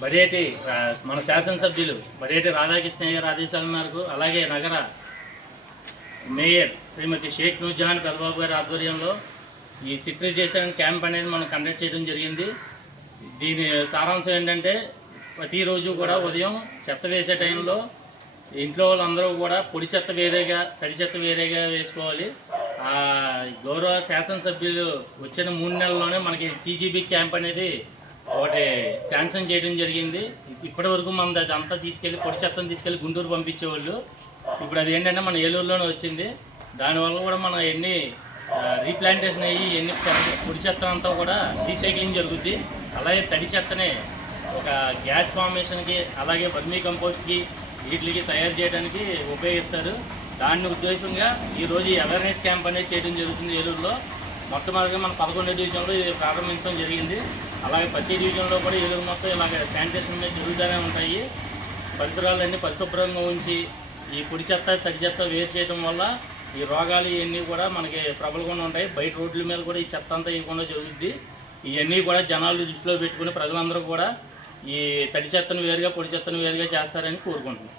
బడేటి మన శాసనసభ్యులు బడేటి రాధాకృష్ణయ్య గారి ఆదేశాల మేరకు, అలాగే నగర మేయర్ శ్రీమతి షేక్ నూర్జహాన్ పెదబాబు గారి ఆధ్వర్యంలో ఈ సిట్రైజేషన్ క్యాంప్ అనేది మనం కండక్ట్ చేయడం జరిగింది. దీని సారాంశం ఏంటంటే, ప్రతిరోజు కూడా ఉదయం చెత్త వేసే టైంలో ఇంట్లో వాళ్ళందరూ కూడా పొడి చెత్త వేరేగా, తడి చెత్త వేరేగా వేసుకోవాలి. గౌరవ శాసనసభ్యులు వచ్చిన 3 నెలల్లోనే మనకి CGB క్యాంప్ అనేది ఒకటి శాంక్షన్ చేయడం జరిగింది. ఇప్పటి వరకు మనం అదంతా తీసుకెళ్ళి పొడి చెత్తను తీసుకెళ్ళి గుంటూరు పంపించేవాళ్ళు. ఇప్పుడు అది ఏంటంటే మన ఏలూరులోనే వచ్చింది. దానివల్ల కూడా మనం ఎన్ని రీప్లాంటేషన్ అయ్యి ఎన్ని పొడి చెత్త అంతా కూడా రీసైక్లింగ్ జరుగుద్ది. అలాగే తడి చెత్తనే ఒక గ్యాస్ ఫార్మేషన్కి, అలాగే వర్మీ కంపోస్ట్కి, వీటికి తయారు చేయడానికి ఉపయోగిస్తారు. దాని ఉద్దేశంగా ఈరోజు అవేర్నెస్ క్యాంప్ అనేది చేయడం జరుగుతుంది ఏలూరులో. మొట్టమొదటిగా మన 11వ డివిజన్లో ఇది ప్రారంభించడం జరిగింది. అలాగే ప్రతి డివిజన్లో కూడా ఏలూరు మొత్తం ఇలాగ శానిటేషన్ జరుగుతూనే ఉంటాయి. పరిసరాలన్నీ పరిశుభ్రంగా ఉంచి ఈ పొడి చెత్త తడి చెత్త వేరు చేయడం వల్ల ఈ రోగాలు ఇవన్నీ కూడా మనకి ప్రబలకుండా ఉంటాయి. బయట రోడ్ల మీద కూడా ఈ చెత్త అంతా ఇవ్వకుండా జరుగుద్ది. ఇవన్నీ కూడా జనాలు దృష్టిలో పెట్టుకుని ప్రజలందరూ కూడా ఈ తడి చెత్తను వేరుగా, పొడి చెత్తను వేరుగా చేస్తారని కోరుకుంటున్నాం.